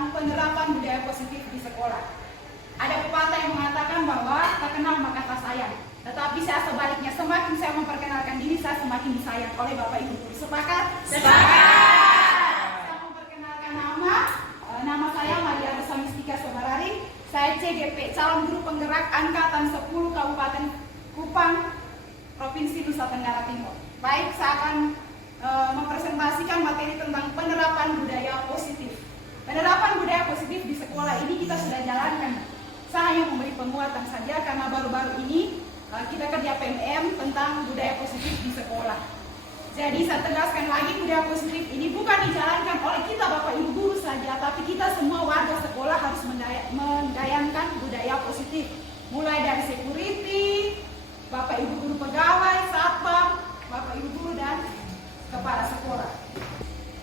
tentang penerapan budaya positif di sekolah. Ada pepatah yang mengatakan bahwa tak kenal maka tak sayang. Tetapi saya sebaliknya, semakin saya memperkenalkan diri, saya semakin disayang oleh Bapak Ibu guru. Sepakat? Saya memperkenalkan nama saya Maria Rosa Mistika Sobararing. Saya CGP, calon guru penggerak angkatan 10 Kabupaten Kupang, Provinsi Nusa Tenggara Timur. Baik, saya akan mempresentasikan materi tentang penerapan budaya positif. Penerapan budaya positif di sekolah ini kita sudah jalankan. Saya hanya memberi penguatan saja karena baru-baru ini kita kerja PMM tentang budaya positif di sekolah. Jadi saya tegaskan lagi, budaya positif ini bukan dijalankan oleh kita Bapak Ibu guru saja, tapi kita semua warga sekolah harus mendayangkan budaya positif. Mulai dari security, Bapak Ibu guru pegawai, satpam, Bapak Ibu guru dan kepala sekolah.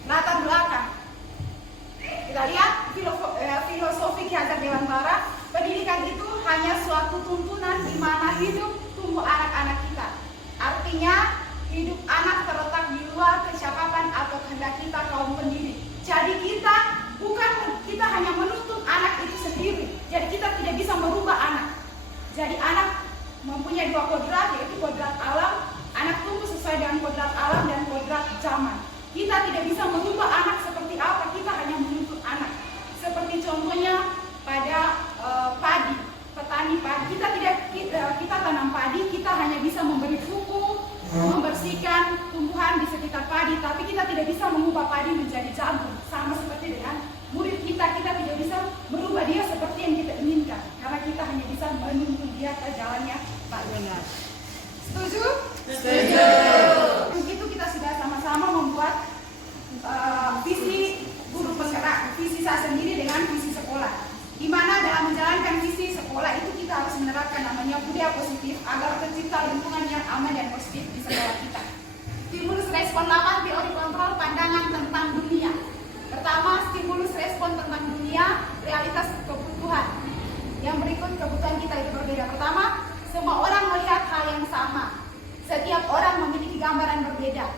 Latar belakang. Kita lihat filosofi Ki Hajar Dewantara, pendidikan itu hanya suatu tuntunan di mana hidup tumbuh anak-anak kita. Artinya hidup anak terletak di luar kecakapan atau kehendak kita kaum pendidik. Jadi kita hanya menuntut anak itu sendiri. Jadi kita tidak bisa merubah anak. Jadi anak mempunyai dua kodrat, yaitu kodrat alam. Anak tumbuh sesuai dengan kodrat alam dan kodrat zaman. Kita tidak bisa merubah anak seperti apa, kita hanya menuntut anak. Seperti contohnya pada padi, petani padi. Kita tanam padi, kita hanya bisa memberi pupuk, membersihkan tumbuhan di sekitar padi, tapi kita tidak bisa mengubah padi menjadi jagung. Sama seperti dengan murid kita tidak bisa merubah dia seperti yang kita inginkan, karena kita hanya bisa menuntun dia ke jalannya Pak Benar. Setuju? Setuju. Begitu kita sudah sama-sama membuat visi guru penggerak, visi saya sendiri dengan visi sekolah. Di mana dalam menjalankan visi sekolah itu kita harus menerapkan namanya budaya positif agar tercipta lingkungan yang aman dan positif di sekolah kita. Stimulus respon 8 teori kontrol pandangan tentang dunia. Pertama, stimulus respon tentang dunia, realitas kebutuhan. Yang berikut kebutuhan kita itu berbeda. Pertama, semua orang melihat hal yang sama. Setiap orang memiliki gambaran berbeda.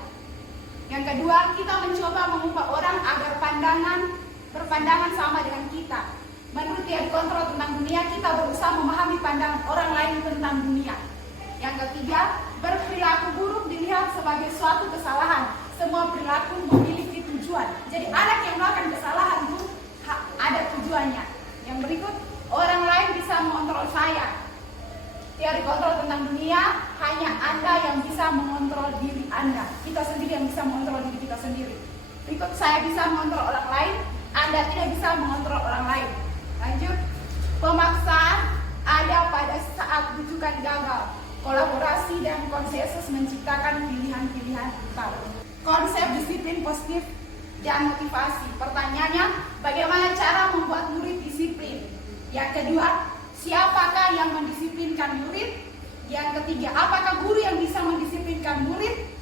Yang kedua, kita mencoba mengubah orang agar berpandangan sama dengan kita. Menurut teori kontrol tentang dunia, kita berusaha memahami pandangan orang lain tentang dunia. Yang ketiga, berperilaku buruk dilihat sebagai suatu kesalahan. Semua perilaku memiliki tujuan. Jadi anak yang melakukan kesalahan itu ada tujuannya. Yang berikut, orang lain bisa mengontrol saya. Teori kontrol tentang dunia, hanya Anda yang bisa mengontrol diri Anda. Kita sendiri yang bisa mengontrol diri kita sendiri. Berikut, saya bisa mengontrol orang lain, Anda tidak bisa mengontrol orang lain. Lanjut, pemaksaan ada pada saat rujukan gagal. Kolaborasi dan konsensus menciptakan pilihan-pilihan baru. Konsep disiplin positif dan motivasi. Pertanyaannya, bagaimana cara membuat murid disiplin? Yang kedua, siapakah yang mendisiplinkan murid? Yang ketiga, apakah guru yang bisa mendisiplinkan murid?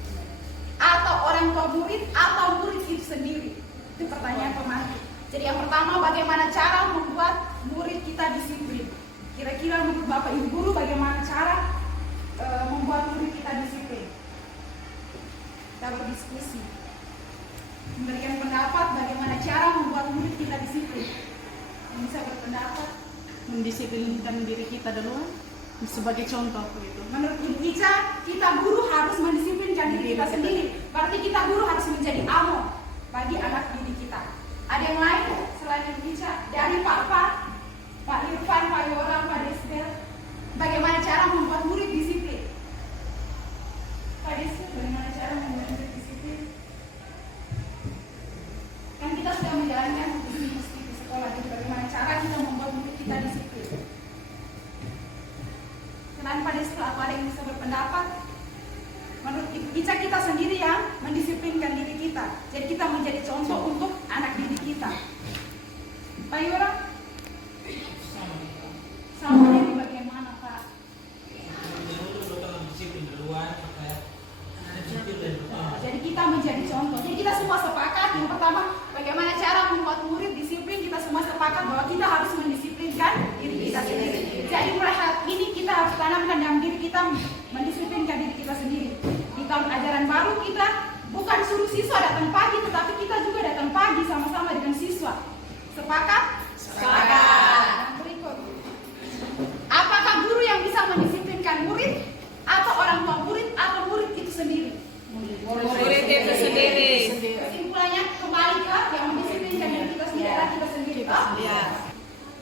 Atau orang tua murid? Atau murid itu sendiri? Itu pertanyaan pemantik. Jadi yang pertama, bagaimana cara membuat murid kita disiplin? Kira-kira menurut Bapak Ibu guru bagaimana cara membuat murid kita disiplin? Kita berdiskusi, memberikan pendapat bagaimana cara membuat murid kita disiplin. Yang bisa berpendapat? Mendisiplinkan diri kita dulu sebagai contoh begitu. Menurut Ibu Ica, kita guru harus mendisiplinkan diri kita sendiri. Berarti kita guru harus menjadi amon bagi anak didik kita. Ada yang lain selain Ibu Ica? Dari Pak Irfan, Pak Yoram, Pak Desbel, bagaimana cara membuat murid disiplin? Pak Desbel, bagaimana cara membuat murid disiplin? Kan kita sudah menjalankan visi di sekolah, jadi bagaimana cara kita membuat murid kita disiplin? Selain Pak Desbel, apa ada yang bisa berpendapat? Menurut Ibu Ica, kita sendiri yang mendisiplinkan diri kita. Jadi kita menjadi contoh untuk anak didik kita. Pak Yoram? Sama dari bagaimana Pak? Jadi kita menjadi contoh. Jadi kita semua sepakat. Yang pertama, bagaimana cara membuat murid disiplin? Kita semua sepakat bahwa kita harus mendisiplinkan diri kita sendiri. Jadi mulai hari ini kita harus tanamkan dalam diri kita mendisiplinkan diri kita sendiri. Di tahun ajaran baru kita bukan suruh siswa datang pagi, tetapi kita juga datang pagi sama-sama dengan siswa. Sepakat?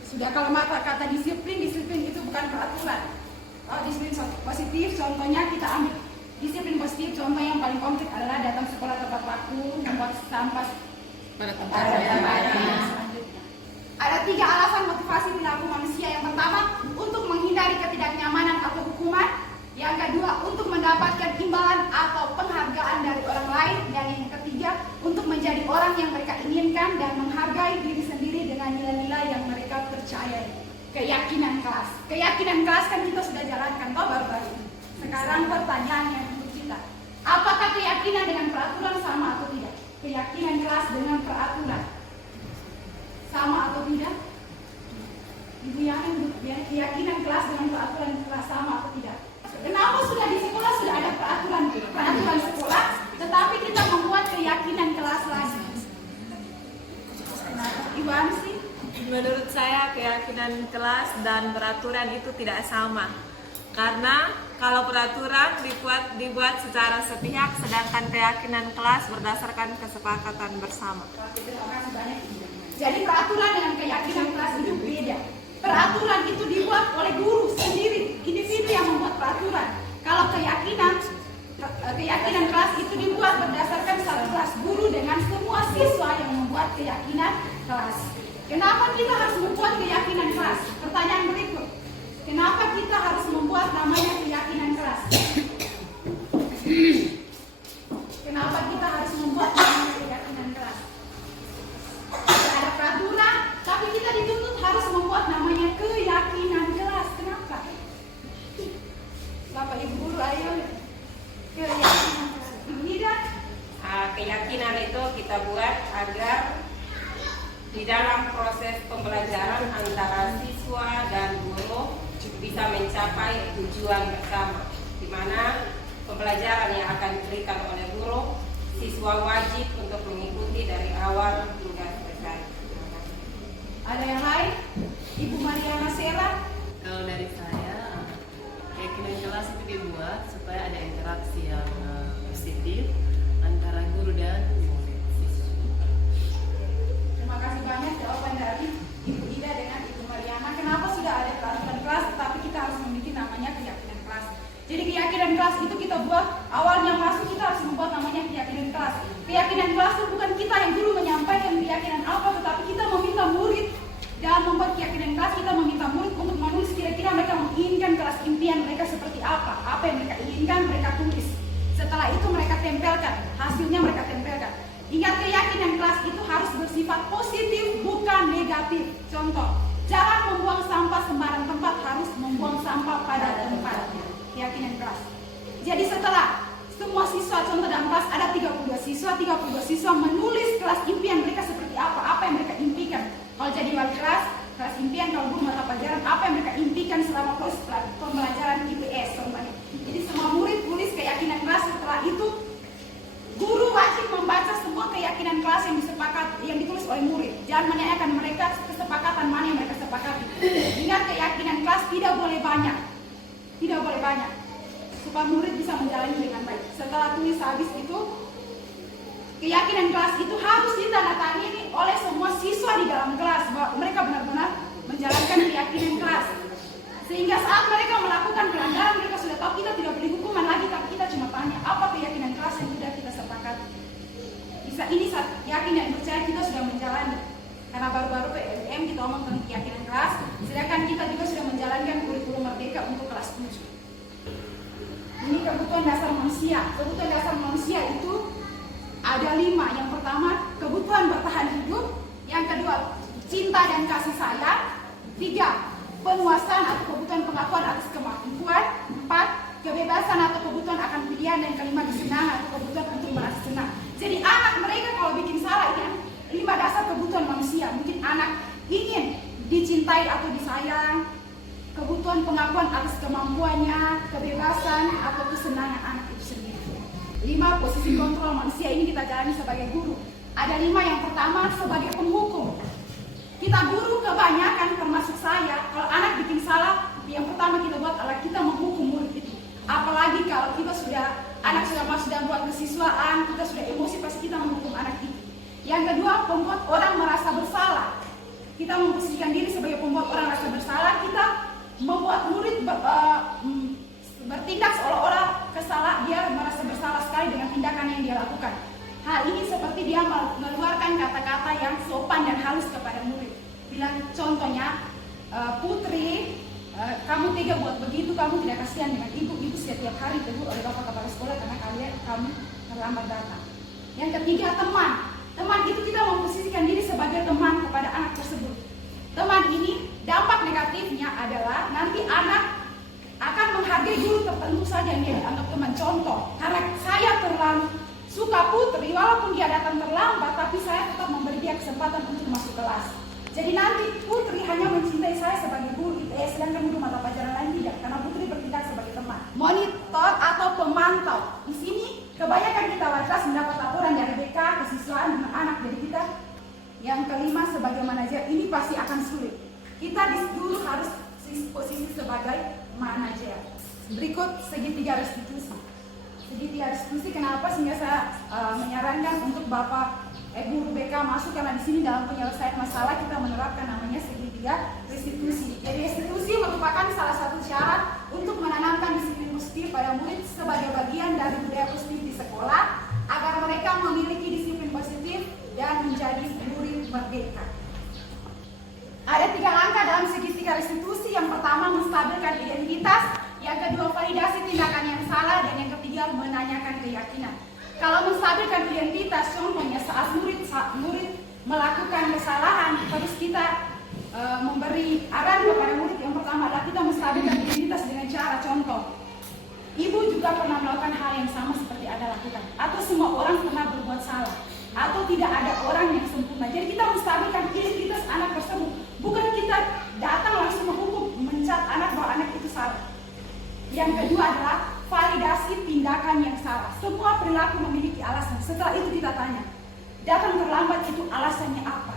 Sudah kalau kata disiplin itu bukan peraturan. Disiplin positif, contohnya kita ambil disiplin positif, contoh yang paling konkret adalah datang sekolah tepat waktu, membuat sampah pada tempatnya. Ada 3 alasan motivasi perilaku manusia. Yang pertama, untuk menghindari ketidaknyamanan atau hukuman. Yang kedua, untuk mendapatkan imbalan atau penghargaan dari orang lain. Dan yang ketiga, untuk menjadi orang yang mereka inginkan dan menghargai diri sendiri dengan nilai-nilai yang mereka percayai. Keyakinan kelas. Keyakinan kelas kan kita sudah jalankan baru-baru ini. Sekarang pertanyaannya untuk kita, apakah keyakinan dengan peraturan sama atau tidak? Keyakinan kelas dengan peraturan sama atau tidak? Ibu yakin keyakinan kelas dengan peraturan kelas sama atau tidak? Kenapa sudah di sekolah sudah ada peraturan sekolah, tetapi kita membuat keyakinan kelas lagi? Ibu Ansi? Menurut saya keyakinan kelas dan peraturan itu tidak sama. Karena kalau peraturan dibuat secara sepihak, sedangkan keyakinan kelas berdasarkan kesepakatan bersama. Terima kasih banyak. Jadi peraturan dengan keyakinan kelas itu beda. Peraturan itu dibuat oleh guru sendiri, individu yang membuat peraturan. Kalau keyakinan kelas itu dibuat berdasarkan satu kelas guru dengan semua siswa yang membuat keyakinan kelas. Kenapa kita harus membuat keyakinan kelas? Pertanyaan berikut. Kenapa kita harus membuat namanya keyakinan kelas? Kenapa kita harus membuat namanya keyakinan kelas? Tidak ada peraturan, tapi kita dituntut harus membuat namanya keyakinan kelas. Kenapa? Bapak Ibu guru, ayo. Keyakinan kelas. Tidak. Keyakinan itu kita buat agar di dalam proses pembelajaran antara siswa dan guru bisa mencapai tujuan bersama, di mana pembelajaran yang akan diberikan oleh guru, siswa wajib untuk mengikuti dari awal hingga selesai. Ada yang lain? Ibu Mariana Sela? Kalau dari saya, keyakinan kelas itu dibuat supaya ada interaksi yang positif antara guru dan murid siswa. Terima kasih banyak jawaban dari Ibu Ida dengan Ibu Mariana. Kenapa sudah ada peraturan kelas, tapi kita harus memiliki namanya keyakinan kelas. Jadi keyakinan kelas itu kita buat, awalnya masuk kita harus membuat namanya keyakinan kelas. Keyakinan kelas itu bukan kita yang dulu menyampaikan keyakinan apa, tetapi kita meminta murid. Dalam membuat keyakinan kelas, kita meminta murid untuk menulis kira-kira mereka menginginkan kelas impian mereka seperti apa yang mereka inginkan mereka tulis. Setelah itu mereka tempelkan, hasilnya mereka tempelkan. Ingat, keyakinan kelas itu harus bersifat positif, bukan negatif. Contoh, jangan membuang sampah sembarang tempat, harus membuang sampah pada tempatnya. Keyakinan kelas. Jadi setelah semua siswa, contoh dalam kelas ada 32 siswa menulis kelas impian mereka seperti apa yang mereka impikan. Kalau jadi wali kelas impian, kalau guru mata pelajaran, apa yang mereka impikan selama proses pembelajaran IPS contohnya. Jadi semua murid tulis keyakinan kelas. Setelah itu guru wajib membaca semua keyakinan kelas yang ditulis oleh murid. Jangan menanyakan mereka kesepakatan mana yang mereka sepakati. Ingat, keyakinan kelas tidak boleh banyak, supaya murid bisa menjalani dengan baik. Setelah tulis habis itu, keyakinan kelas itu harus ditandatangani oleh semua siswa di dalam kelas bahwa mereka benar-benar menjalankan keyakinan kelas. Sehingga saat mereka melakukan pelanggaran, mereka sudah tahu kita tidak beri hukuman lagi, tapi kita cuma tanya apa keyakinan kelas yang sudah kita sepakati. Ini saat yakin dan percaya kita sudah menjalani. Karena baru-baru PLM kita omong tentang keyakinan kelas, sedangkan kita juga sudah menjalankan kurikulum merdeka untuk kelas 7. Ini kebutuhan dasar manusia. Kebutuhan dasar manusia itu ada 5. Yang pertama, kebutuhan bertahan hidup. Yang kedua, cinta dan kasih sayang. 3, penguasaan atau kebutuhan pengakuan atas kemampuan. 4, kebebasan atau kebutuhan akan pilihan. Dan kelima, kesenangan atau kebutuhan untuk merasa senang. Jadi anak mereka kalau bikin salah, ini 5 dasar kebutuhan manusia. Mungkin anak ingin dicintai atau disayang, kebutuhan pengakuan atas kemampuannya, kebebasan atau kesenangan anak itu sendiri. 5 posisi kontrol manusia ini kita jalani sebagai guru. Ada 5. Yang pertama, sebagai penghukum. Kita guru kebanyakan, termasuk saya, kalau anak bikin salah, yang pertama kita buat adalah kita menghukum murid itu. Apalagi kalau anak sudah masuk dalam buat kesiswaan, kita sudah emosi, pasti kita menghukum anak itu. Yang kedua, membuat orang merasa bersalah. kita memposisikan diri sebagai pembuat orang rasa bersalah, kita membuat murid bertindak seolah-olah dia merasa bersalah sekali dengan tindakan yang dia lakukan. Hal ini seperti dia mengeluarkan kata-kata yang sopan dan halus kepada murid. Bilang contohnya, Putri, kamu tega buat begitu, kamu tidak kasihan dengan ibu setiap hari tegur oleh bapak kepala sekolah karena kamu terlambat datang. Yang ketiga, teman itu kita memposisikan diri sebagai teman kepada anak tersebut. Teman ini dampak negatifnya adalah nanti anak akan menghargai guru tertentu saja yang dia dianggap teman. Contoh, karena saya terlalu suka Putri, walaupun dia datang terlambat, tapi saya tetap memberi dia kesempatan untuk masuk kelas. Jadi nanti Putri hanya mencintai saya sebagai guru IPS, sedangkan guru mata pelajaran lain tidak, karena Putri bertindak sebagai teman. Monitor atau pemantau. Di sini kebanyakan kita waras mendapat laporan dari BK, kesiswaan dengan anak. Jadi kita yang kelima sebagai manajer ini pasti akan sulit. Kita dulu harus posisi sebagai manajer. Berikut segitiga restitusi. Segitiga restitusi kenapa sehingga saya menyarankan untuk Bapak guru BK masuk, karena di sini dalam penyelesaian masalah kita menerapkan namanya segitiga restitusi. Jadi restitusi merupakan salah satu syarat untuk menanamkan disiplin positif pada murid sebagai bagian dari budaya positif di sekolah agar mereka memiliki disiplin positif dan menjadi murid merdeka. Ada 3 langkah dalam segitiga restitusi. Yang pertama, menstabilkan identitas. Yang kedua, validasi tindakan yang salah. Dan yang ketiga, menanyakan keyakinan. Kalau menstabilkan identitas, contohnya saat murid melakukan kesalahan, terus kita memberi arahan kepada murid. Yang pertama adalah kita menstabilkan identitas dengan cara contoh. Ibu juga pernah melakukan hal yang sama seperti Anda lakukan. Atau semua orang pernah berbuat salah. Atau tidak ada orang yang sempurna. Jadi kita menstabilkan identitas anak tersebut. Bukan kita datang langsung menghukum, mencat anak bahwa anak itu salah. Yang kedua adalah validasi tindakan yang salah. Semua perilaku memiliki alasan. Setelah itu kita tanya, datang terlambat itu alasannya apa?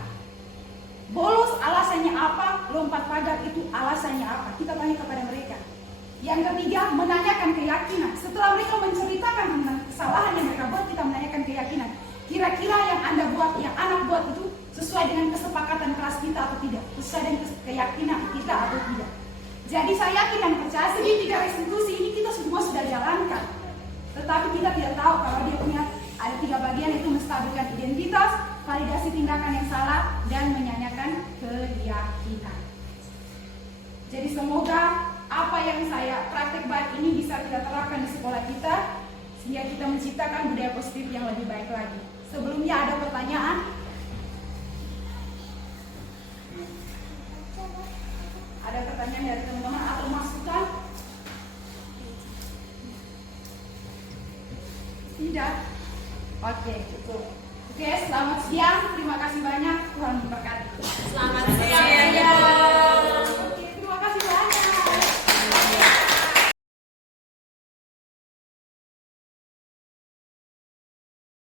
Bolos alasannya apa? Lompat pagar itu alasannya apa? Kita tanya kepada mereka. Yang ketiga, menanyakan keyakinan. Setelah mereka menceritakan tentang kesalahan yang mereka buat, kita menanyakan keyakinan. Kira-kira yang Anda buat, yang anak buat itu sesuai dengan kesepakatan kelas kita atau tidak? Sesuai dengan keyakinan kita atau tidak? Jadi saya yakin dan percaya segitiga restitusi ini kita semua sudah jalankan. Tetapi kita tidak tahu kalau dia punya ada 3 bagian, itu menstabilkan identitas, validasi tindakan yang salah, dan menyanyikan keyakinan. Jadi semoga apa yang saya praktek baik ini bisa kita terapkan di sekolah kita, sehingga kita menciptakan budaya positif yang lebih baik lagi. Sebelumnya ada pertanyaan? Ada pertanyaan dari teman-teman atau masukan? Tidak? Oke, cukup. Oke, selamat siang. Terima kasih banyak. Tuhan memberkati. Selamat siang. Oke, terima kasih banyak.